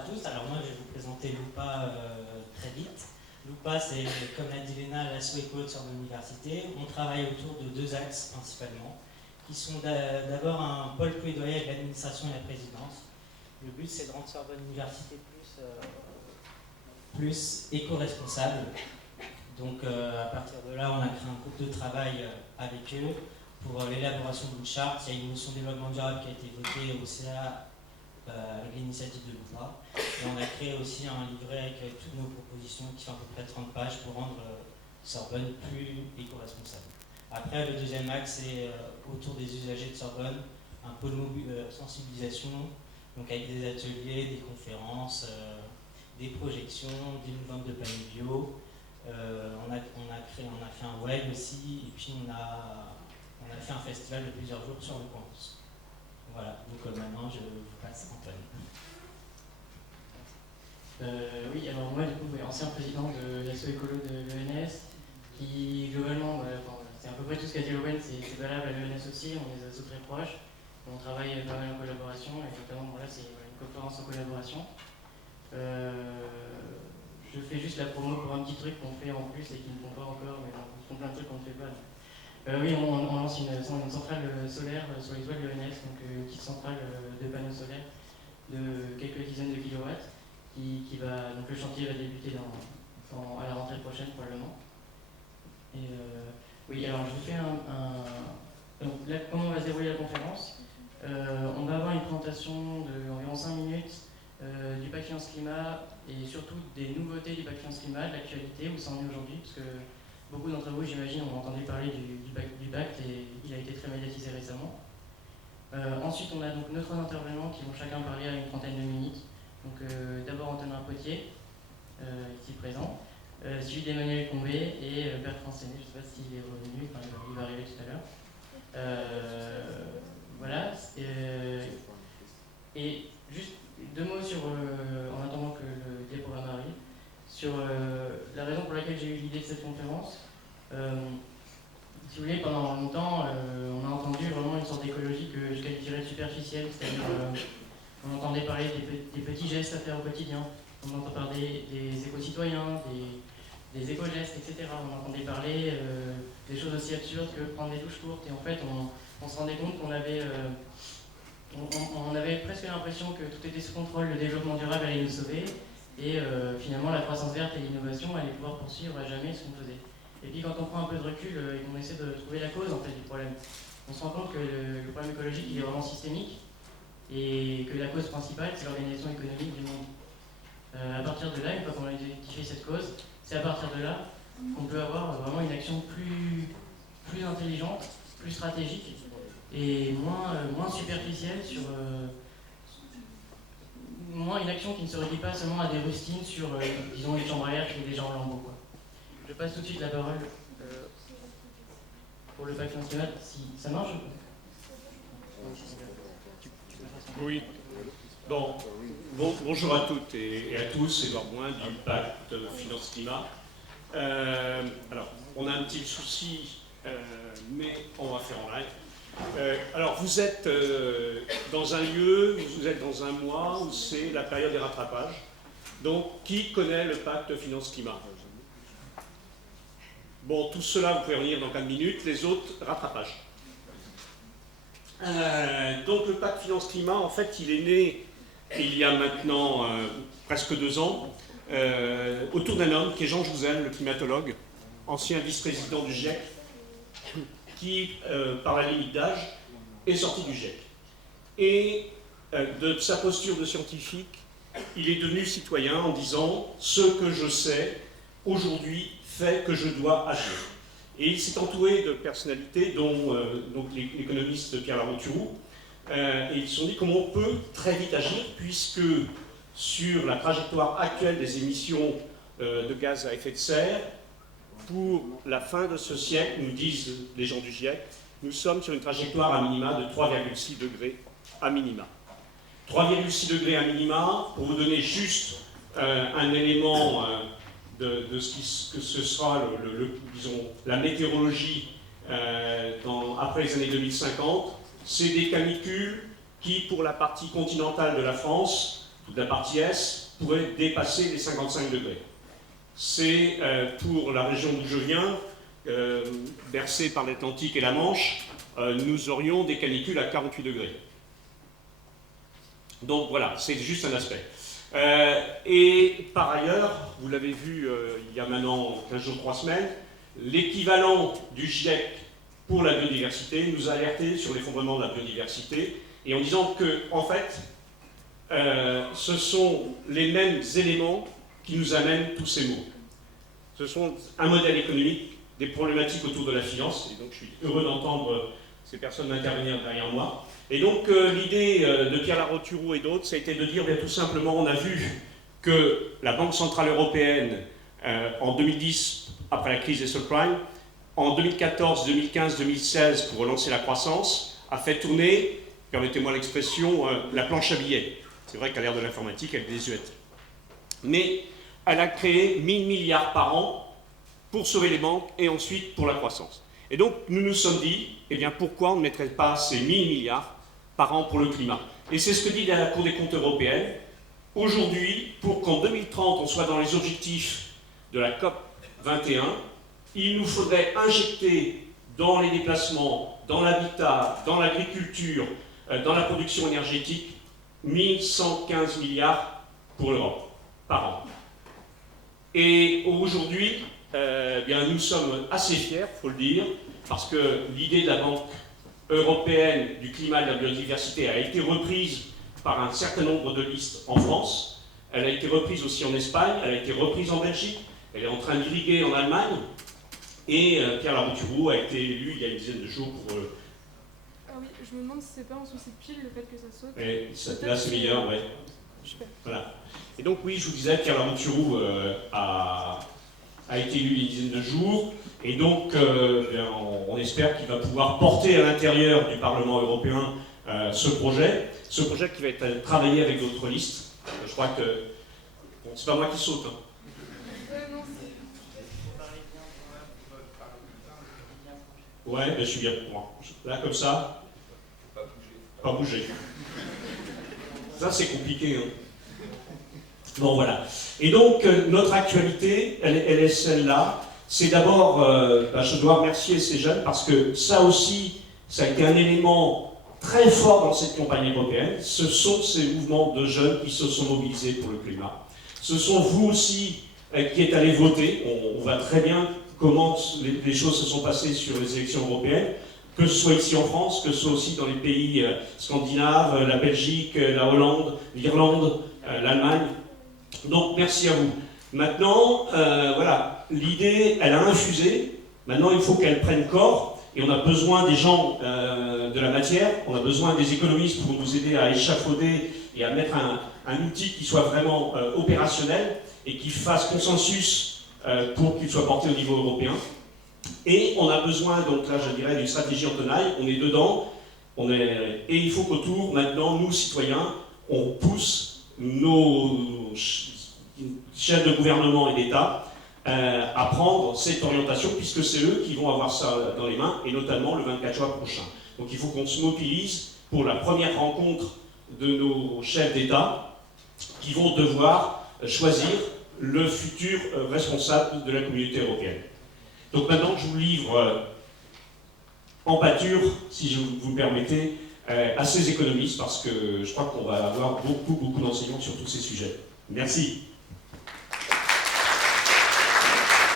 à tous. Alors moi, je vais vous présenter l'UPA très vite. L'UPA, c'est, comme l'a dit Léna, l'asso écolo de Sorbonne Université. On travaille autour de deux axes principalement, qui sont d'abord un pôle plaidoyer avec l'administration et la présidence. Le but, c'est de rendre Sorbonne Université plus éco-responsable. Donc à partir de là, on a créé un groupe de travail avec eux pour l'élaboration d'une charte. Il y a une notion de développement durable qui a été votée au CA avec l'initiative de l'UPA. Et on a créé aussi un livret avec toutes nos propositions qui fait à peu près 30 pages pour rendre Sorbonne plus éco-responsable. Après, le deuxième axe, c'est autour des usagers de Sorbonne, un pôle sensibilisation, donc avec des ateliers, des conférences, des projections, des ventes de paniers bio. On a fait un web aussi, et puis on a fait un festival de plusieurs jours sur le campus. Voilà, donc maintenant je vous passe Antoine. Oui, alors moi, du coup, ancien président de l'asso écolo de l'ENS, qui globalement, c'est à peu près tout ce qu'a dit Owen, c'est valable à l'ENS aussi, on est des assos très proches, on travaille pas mal en collaboration, et notamment, voilà, c'est une conférence en collaboration. Je fais juste la promo pour un petit truc qu'on fait en plus et qu'ils ne font pas encore, mais on font plein de trucs qu'on ne fait pas. Oui, on lance une centrale solaire sur les toits de l'ENS, donc une petite centrale de panneaux solaires de quelques dizaines de kilowatts, donc le chantier va débuter à la rentrée prochaine probablement. Et oui, alors je vous fais donc là, comment on va se dérouler la conférence. On va avoir une présentation d'environ 5 minutes du pacte finance climat et surtout des nouveautés du pacte finance climat, de l'actualité, où ça en est aujourd'hui, parce que beaucoup d'entre vous, j'imagine, ont entendu parler du pacte et il a été très médiatisé récemment. Ensuite, on a donc nos trois intervenants qui vont chacun parler à une trentaine de minutes. Donc d'abord Antonin Potier, ici présent, suivi d'Emmanuel Combé et Bertrand Séné, je ne sais pas s'il est revenu, enfin, il va arriver tout à l'heure. Voilà. Et juste deux mots en attendant que le diaporama arrive, sur la raison pour laquelle j'ai eu l'idée de cette conférence. Si vous voulez, pendant longtemps, on a entendu vraiment une sorte d'écologie que je qualifierais de superficielle, c'est-à-dire on entendait parler des petits gestes à faire au quotidien, on entend parler des éco-citoyens, des éco-gestes, etc. On entendait parler des choses aussi absurdes que prendre des douches courtes, et en fait on se rendait compte qu'on avait on avait presque l'impression que tout était sous contrôle, le développement durable allait nous sauver, et finalement la croissance verte et l'innovation allaient pouvoir poursuivre à jamais ce qu'on faisait. Et puis quand on prend un peu de recul et qu'on essaie de trouver la cause en fait, du problème, on se rend compte que le problème écologique il est vraiment systémique, et que la cause principale c'est l'organisation économique du monde. À partir de là, une fois qu'on a identifié cette cause, c'est à partir de là qu'on peut avoir vraiment une action plus intelligente, plus stratégique, et moins superficielle sur moins une action qui ne se réduit pas seulement à des rustines sur, disons, une chambre à air qui est déjà en lambeaux, quoi. Je passe tout de suite la parole pour le pacte national, si ça marche. Oui. Bon, bonjour à toutes et à tous, Édouard Boin du pacte finance-climat. Alors, on a un petit souci, mais on va faire en live. Alors, vous êtes dans un lieu, vous êtes dans un mois où c'est la période des rattrapages. Donc, qui connaît le pacte finance-climat? Bon, tout cela, vous pouvez revenir dans 4 minutes, les autres, rattrapage. Donc, le pacte finance-climat, en fait, il est né il y a maintenant presque 2 ans, autour d'un homme qui est Jean Jouzel, le climatologue, ancien vice-président du GIEC, qui, par la limite d'âge, est sorti du GIEC. Et de sa posture de scientifique, il est devenu citoyen en disant « Ce que je sais aujourd'hui fait que je dois agir ». Et il s'est entouré de personnalités, dont donc l'économiste Pierre Larouturou, et ils se sont dit comment on peut très vite agir, puisque sur la trajectoire actuelle des émissions de gaz à effet de serre, pour la fin de ce siècle, nous disent les gens du GIEC, nous sommes sur une trajectoire à minima de 3,6 degrés à minima. 3,6 degrés à minima, pour vous donner juste un élément de ce que ce sera, disons, la météorologie après les années 2050, c'est des canicules qui, pour la partie continentale de la France, toute la partie est, pourrait dépasser les 55 degrés. C'est pour la région d'où je viens, bercée par l'Atlantique et la Manche, nous aurions des canicules à 48 degrés. Donc voilà, c'est juste un aspect. Et par ailleurs, vous l'avez vu il y a maintenant 15 jours, 3 semaines, l'équivalent du GIEC pour la biodiversité nous a alerté sur l'effondrement de la biodiversité, et en disant que, en fait, ce sont les mêmes éléments qui nous amènent tous ces maux. Ce sont un modèle économique, des problématiques autour de la finance, et donc je suis heureux d'entendre ces personnes intervenir derrière moi. Et donc l'idée de Pierre Larouturou et d'autres, ça a été de dire, bien tout simplement, on a vu que la Banque Centrale Européenne, en 2010, après la crise des subprimes, en 2014, 2015, 2016, pour relancer la croissance, a fait tourner, permettez-moi l'expression, la planche à billets. C'est vrai qu'à l'ère de l'informatique, elle est désuète. Mais elle a créé 1000 milliards par an pour sauver les banques et ensuite pour la croissance. Et donc, nous nous sommes dit, eh bien, pourquoi on ne mettrait pas ces 1000 milliards par an pour le climat? Et c'est ce que dit la Cour des comptes européenne. Aujourd'hui, pour qu'en 2030, on soit dans les objectifs de la COP 21, il nous faudrait injecter dans les déplacements, dans l'habitat, dans l'agriculture, dans la production énergétique, 1115 milliards pour l'Europe, par an. Et aujourd'hui, bien, nous sommes assez fiers, il faut le dire, parce que l'idée de la Banque européenne du climat et de la biodiversité a été reprise par un certain nombre de listes en France, elle a été reprise aussi en Espagne, elle a été reprise en Belgique, elle est en train d'irriguer en Allemagne, et Pierre Larouturou a été élu il y a une dizaine de jours pour... Ah oui, je me demande si c'est pas en souci de pile le fait que ça saute. Et là c'est meilleur, ouais. Super. Voilà. Et donc oui, je vous disais, Pierre Larouturou a été élu il y a une dizaine de jours, et donc on espère qu'il va pouvoir porter à l'intérieur du Parlement européen ce projet qui va être travaillé avec d'autres listes. Je crois que... Bon, c'est pas moi qui saute, hein. Non, Ouais, ben, je suis bien. Bon, là, comme ça, pas bouger. Ça, c'est compliqué, hein. Bon, voilà. Et donc, notre actualité, elle est celle-là. C'est d'abord, je dois remercier ces jeunes parce que ça aussi, ça a été un élément très fort dans cette campagne européenne. Ce sont ces mouvements de jeunes qui se sont mobilisés pour le climat. Ce sont vous aussi qui êtes allés voter. On voit très bien comment les choses se sont passées sur les élections européennes, que ce soit ici en France, que ce soit aussi dans les pays scandinaves, la Belgique, la Hollande, l'Irlande, l'Allemagne. Donc merci à vous. Maintenant, voilà, l'idée, elle a infusé. Maintenant, il faut qu'elle prenne corps. Et on a besoin des gens de la matière, on a besoin des économistes pour nous aider à échafauder et à mettre un outil qui soit vraiment opérationnel et qui fasse consensus pour qu'il soit porté au niveau européen. Et on a besoin, donc là je dirais, d'une stratégie en tenaille, on est dedans, et il faut qu'autour, maintenant, nous citoyens, on pousse nos chefs de gouvernement et d'État à prendre cette orientation, puisque c'est eux qui vont avoir ça dans les mains, et notamment le 24 juin prochain. Donc il faut qu'on se mobilise pour la première rencontre de nos chefs d'État qui vont devoir choisir le futur responsable de la communauté européenne. Donc maintenant, je vous livre en pâture, si vous me permettez, à ces économistes, parce que je crois qu'on va avoir beaucoup d'enseignements sur tous ces sujets. Merci.